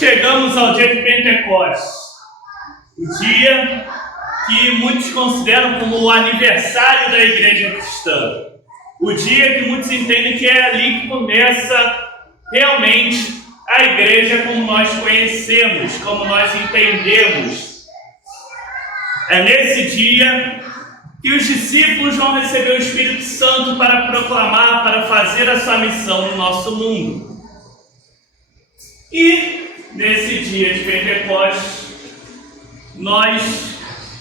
chegamos ao dia de Pentecostes, o dia que muitos consideram como o aniversário da igreja cristã, o dia que muitos entendem que é ali que começa realmente a igreja como nós conhecemos, como nós entendemos. É nesse dia que os discípulos vão receber o Espírito Santo para proclamar, para fazer a sua missão no nosso mundo. E nesse dia de Pentecostes, nós,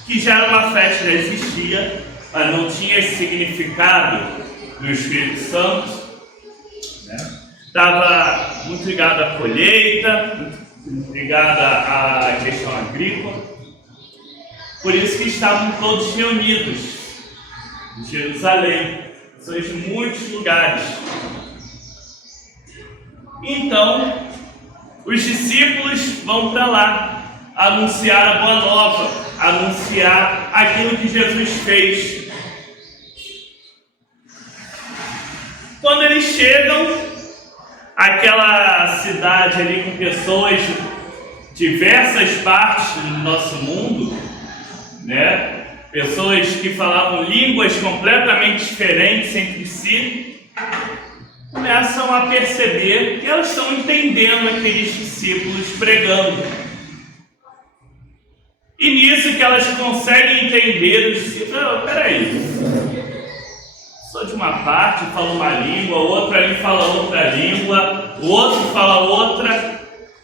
que já era uma festa, já existia, mas não tinha esse significado do Espírito Santo, né? Estava muito ligado à colheita, muito ligado à questão agrícola. Por isso que estavam todos reunidos em Jerusalém, pessoas de muitos lugares. Então, os discípulos vão para lá anunciar a boa nova, anunciar aquilo que Jesus fez. Quando eles chegam àquela cidade ali com pessoas de diversas partes do nosso mundo, né? Pessoas que falavam línguas completamente diferentes entre si, começam a perceber que elas estão entendendo aqueles discípulos pregando. E nisso que elas conseguem entender os discípulos, peraí, sou de uma parte, falo uma língua, o outro ali fala outra língua, o outro fala outra,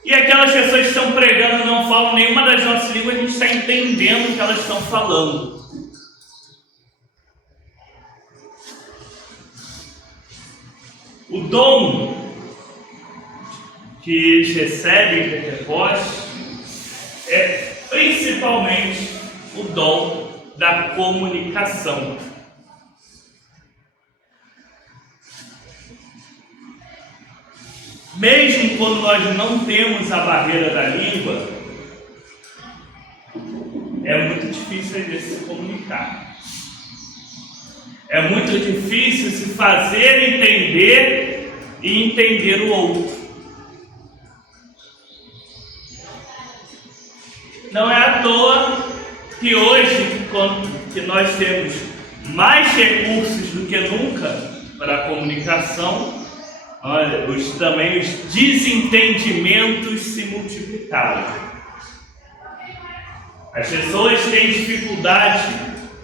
e aquelas pessoas que estão pregando não falam nenhuma das nossas línguas, a gente está entendendo o que elas estão falando. O dom que eles recebem em Pentecostes é principalmente o dom da comunicação. Mesmo quando nós não temos a barreira da língua, é muito difícil de se comunicar. É muito difícil se fazer entender e entender o outro. Não é à toa que hoje, que nós temos mais recursos do que nunca para a comunicação, olha, também os desentendimentos se multiplicaram. As pessoas têm dificuldade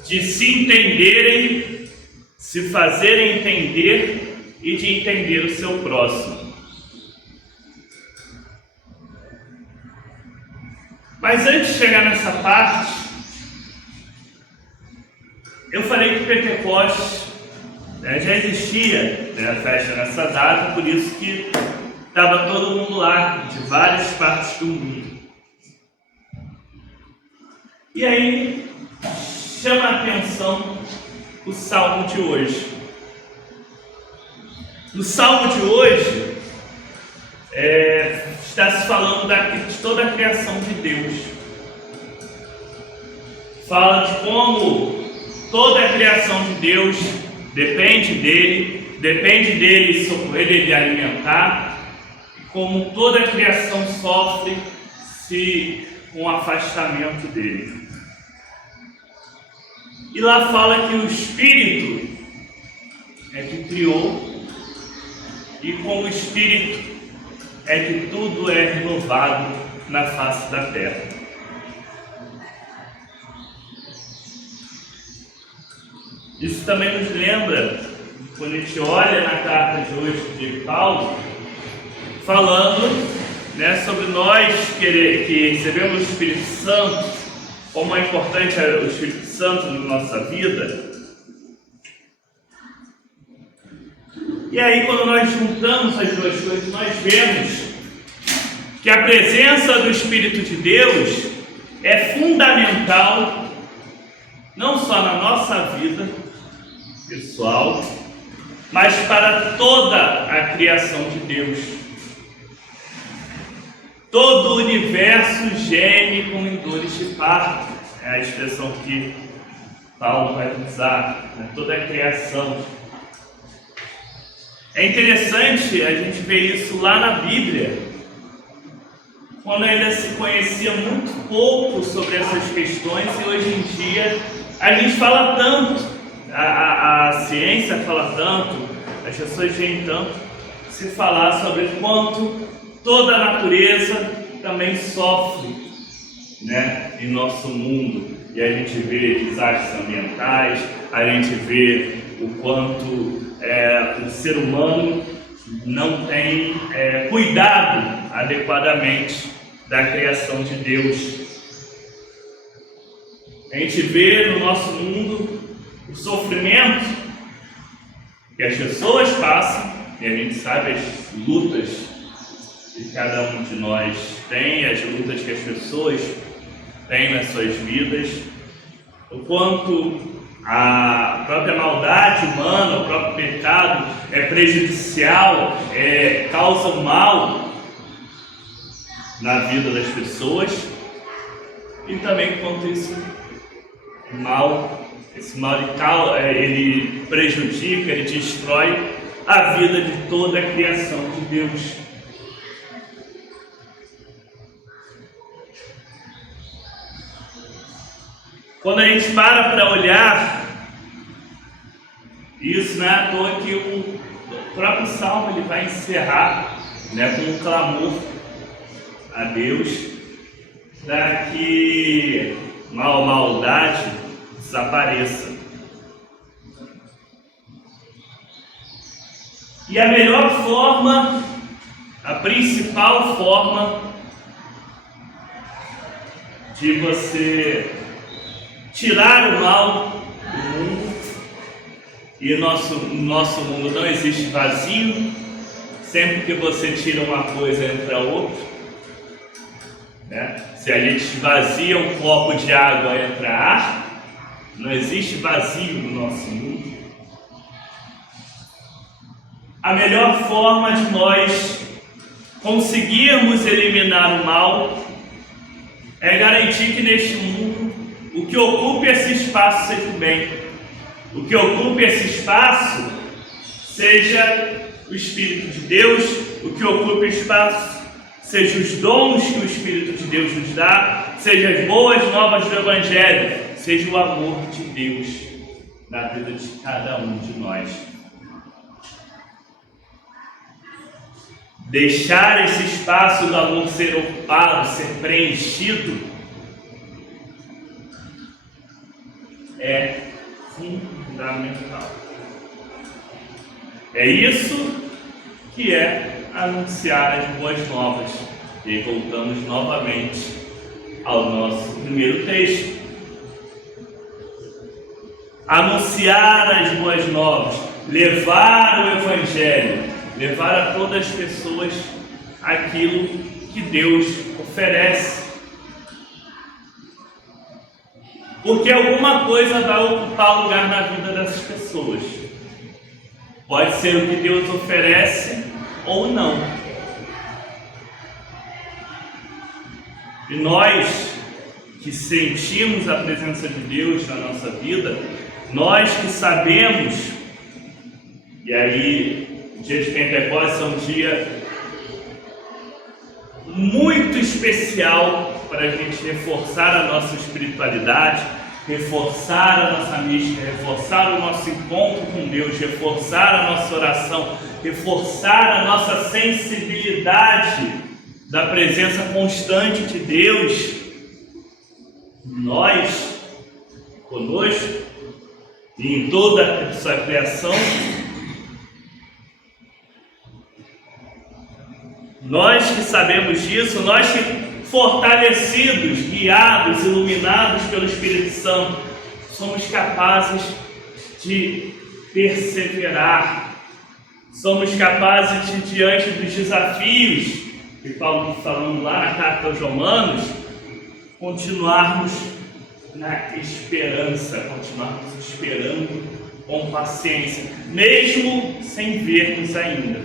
de se entenderem, se fazerem entender e de entender o seu próximo. Mas antes de chegar nessa parte, eu falei que Pentecostes já existia, a festa nessa data, por isso que estava todo mundo lá, de várias partes do mundo. E aí, chama a atenção o Salmo de hoje. No Salmo de hoje, está se falando de toda a criação de Deus. Fala de como toda a criação de Deus depende dele socorrer, dele alimentar, e como toda a criação sofre com o afastamento dele. E lá fala que o Espírito é que criou, e com o Espírito é que tudo é renovado na face da terra. Isso também nos lembra, quando a gente olha na carta de hoje de Paulo, falando, sobre nós que recebemos o Espírito Santo, como é importante o Espírito Santo na nossa vida. E aí, quando nós juntamos as duas coisas, nós vemos que a presença do Espírito de Deus é fundamental, não só na nossa vida pessoal, mas para toda a criação de Deus. Todo o universo geme com dores de parto, é a expressão que Paulo vai usar, toda a criação. É interessante a gente ver isso lá na Bíblia, quando ainda se conhecia muito pouco sobre essas questões, e hoje em dia a gente fala tanto, a ciência fala tanto, as pessoas veem tanto se falar sobre quanto toda a natureza também sofre, né, em nosso mundo. E a gente vê desastres ambientais, a gente vê o quanto o ser humano não tem cuidado adequadamente da criação de Deus. A gente vê no nosso mundo o sofrimento que as pessoas passam, e a gente sabe as lutas que cada um de nós tem, as lutas que as pessoas têm nas suas vidas, o quanto a própria maldade humana, o próprio pecado é prejudicial, causa mal na vida das pessoas, e também quanto esse mal ele prejudica, ele destrói a vida de toda a criação de Deus. Quando a gente para olhar isso, não é à toa que o próprio Salmo ele vai encerrar, né, com um clamor a Deus para que maldade desapareça. E a melhor forma, a principal forma de você tirar o mal do mundo, e no nosso mundo não existe vazio, sempre que você tira uma coisa entra outra, né? Se a gente esvazia um copo de água entra ar, não existe vazio no nosso mundo. A melhor forma de nós conseguirmos eliminar o mal é garantir que neste mundo o que ocupe esse espaço seja o bem. O que ocupe esse espaço seja o Espírito de Deus. O que ocupe o espaço seja os dons que o Espírito de Deus nos dá, seja as boas novas do Evangelho, seja o amor de Deus na vida de cada um de nós. Deixar esse espaço do amor ser ocupado, ser preenchido, é fundamental. É isso que é anunciar as boas novas. E aí voltamos novamente ao nosso primeiro texto. Anunciar as boas novas, levar o Evangelho, levar a todas as pessoas aquilo que Deus oferece. Porque alguma coisa vai ocupar lugar na vida dessas pessoas. Pode ser o que Deus oferece ou não. E nós que sentimos a presença de Deus na nossa vida, nós que sabemos, e aí o dia de Pentecostes é um dia muito especial para a gente reforçar a nossa espiritualidade, reforçar a nossa mística, reforçar o nosso encontro com Deus, reforçar a nossa oração, reforçar a nossa sensibilidade da presença constante de Deus. Nós, conosco e em toda a sua criação, nós que sabemos disso, nós que fortalecidos, guiados, iluminados pelo Espírito Santo, somos capazes de perseverar, somos capazes de, diante dos desafios que Paulo está falando lá na carta aos Romanos, continuarmos na esperança, continuarmos esperando com paciência, mesmo sem vermos ainda.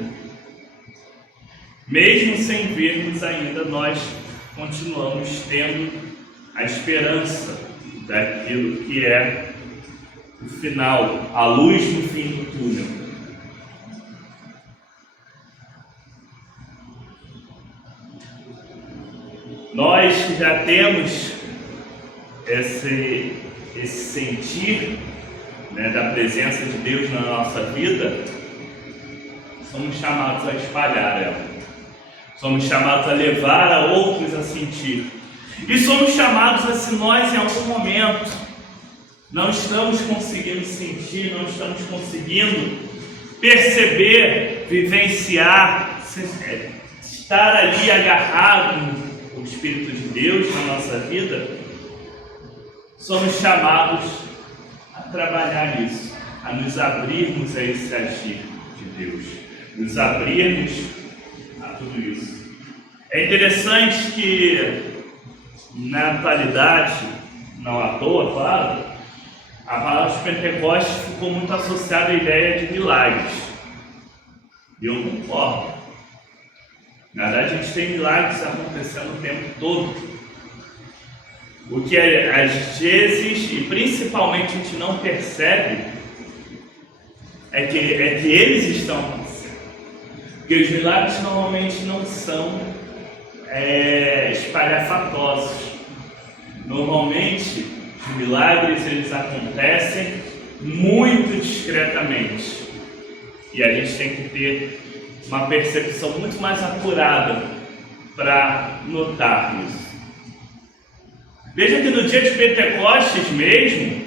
Mesmo sem vermos ainda, nós continuamos tendo a esperança daquilo que é o final, a luz no fim do túnel. Nós que já temos esse sentir, né, da presença de Deus na nossa vida, somos chamados a espalhar ela. Somos chamados a levar a outros a sentir. E somos chamados a, se nós em algum momento não estamos conseguindo sentir, não estamos conseguindo perceber, vivenciar, estar ali agarrado no Espírito de Deus na nossa vida, somos chamados a trabalhar isso, a nos abrirmos a esse agir de Deus, nos abrirmos a tudo isso. É interessante que na atualidade, não à toa, claro, a palavra de Pentecostes ficou muito associada à ideia de milagres. E eu concordo. Na verdade, a gente tem milagres acontecendo o tempo todo. O que às vezes, e principalmente, a gente não percebe é que eles estão acontecendo. Porque os milagres normalmente não são espalhafatosos. Normalmente, os milagres eles acontecem muito discretamente. E a gente tem que ter uma percepção muito mais apurada para notar isso. Veja que no dia de Pentecostes mesmo,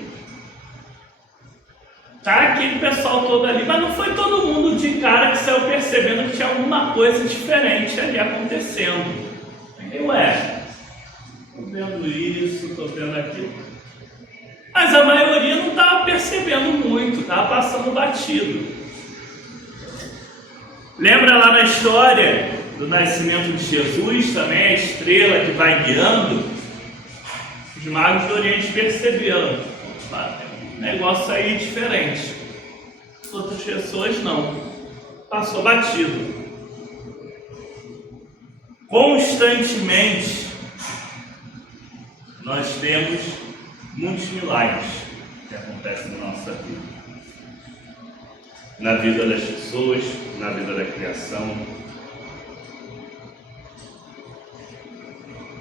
tá aquele pessoal todo ali, mas não foi todo mundo de cara que saiu percebendo que tinha alguma coisa diferente ali acontecendo. Ué, estou vendo isso, estou vendo aquilo. Mas a maioria não estava percebendo muito, estava passando batido. Lembra lá na história do nascimento de Jesus, também a estrela que vai guiando? Os magos do Oriente perceberam, tem um negócio aí diferente. Outras pessoas não, passou batido. Constantemente nós temos muitos milagres que acontecem na nossa vida, na vida das pessoas, na vida da criação,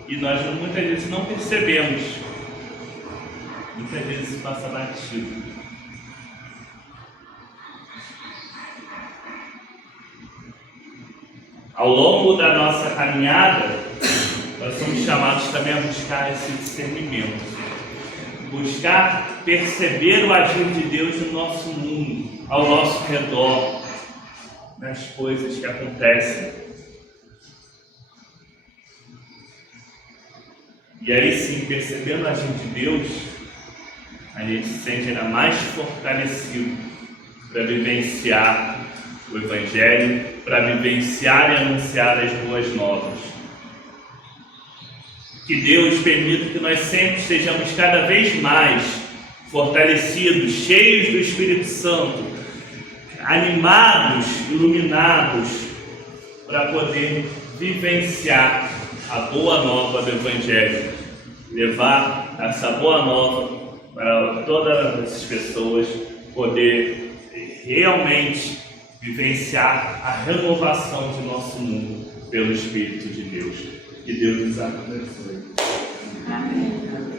e nós muitas vezes não percebemos, muitas vezes passa batido. Ao longo da nossa caminhada, nós somos chamados também a buscar esse discernimento, buscar perceber o agir de Deus no nosso mundo, ao nosso redor, nas coisas que acontecem. E aí sim, percebendo o agir de Deus, a gente se sente ainda mais fortalecido para vivenciar o Evangelho, para vivenciar e anunciar as boas novas. Que Deus permita que nós sempre estejamos cada vez mais fortalecidos, cheios do Espírito Santo, animados, iluminados, para poder vivenciar a boa nova do Evangelho, levar essa boa nova para todas as pessoas, poder realmente vivenciar a renovação de nosso mundo pelo Espírito de Deus. Que Deus nos abençoe. Amém.